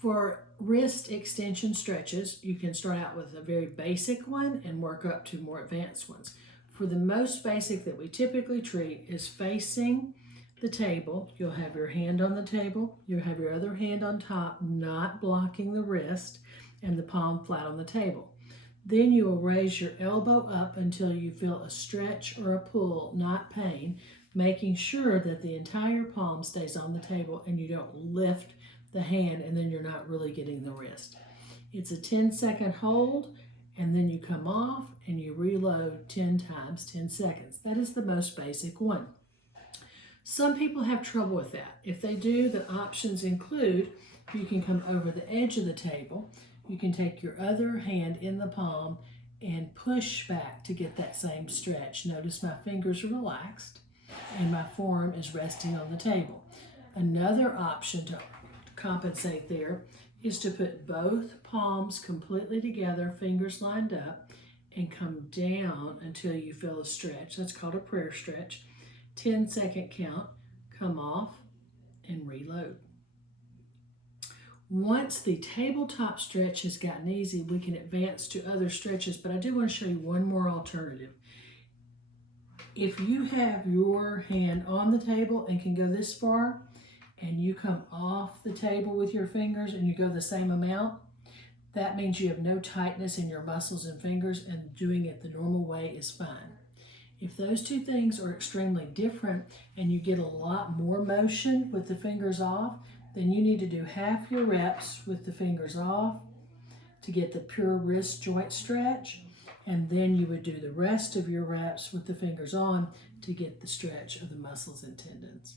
For wrist extension stretches, you can start out with a very basic one and work up to more advanced ones. For the most basic that we typically treat is facing the table. You'll have your hand on the table, you'll have your other hand on top, not blocking the wrist, and the palm flat on the table. Then you will raise your elbow up until you feel a stretch or a pull, not pain, making sure that the entire palm stays on the table and you don't lift the hand and then you're not really getting the wrist. It's a 10-second hold, and then you come off and you reload 10 times 10 seconds. That is the most basic one. Some people have trouble with that. If they do, the options include you can come over the edge of the table. You can take your other hand in the palm and push back to get that same stretch. Notice my fingers are relaxed and my forearm is resting on the table. Another option to compensate there is to put both palms completely together, fingers lined up, and come down until you feel a stretch. That's called a prayer stretch. 10-second count, come off and reload. Once the tabletop stretch has gotten easy, we can advance to other stretches, but I do want to show you one more alternative. If you have your hand on the table and can go this far, and you come off the table with your fingers and you go the same amount, that means you have no tightness in your muscles and fingers, and doing it the normal way is fine. If those two things are extremely different and you get a lot more motion with the fingers off, then you need to do half your reps with the fingers off to get the pure wrist joint stretch, and then you would do the rest of your reps with the fingers on to get the stretch of the muscles and tendons.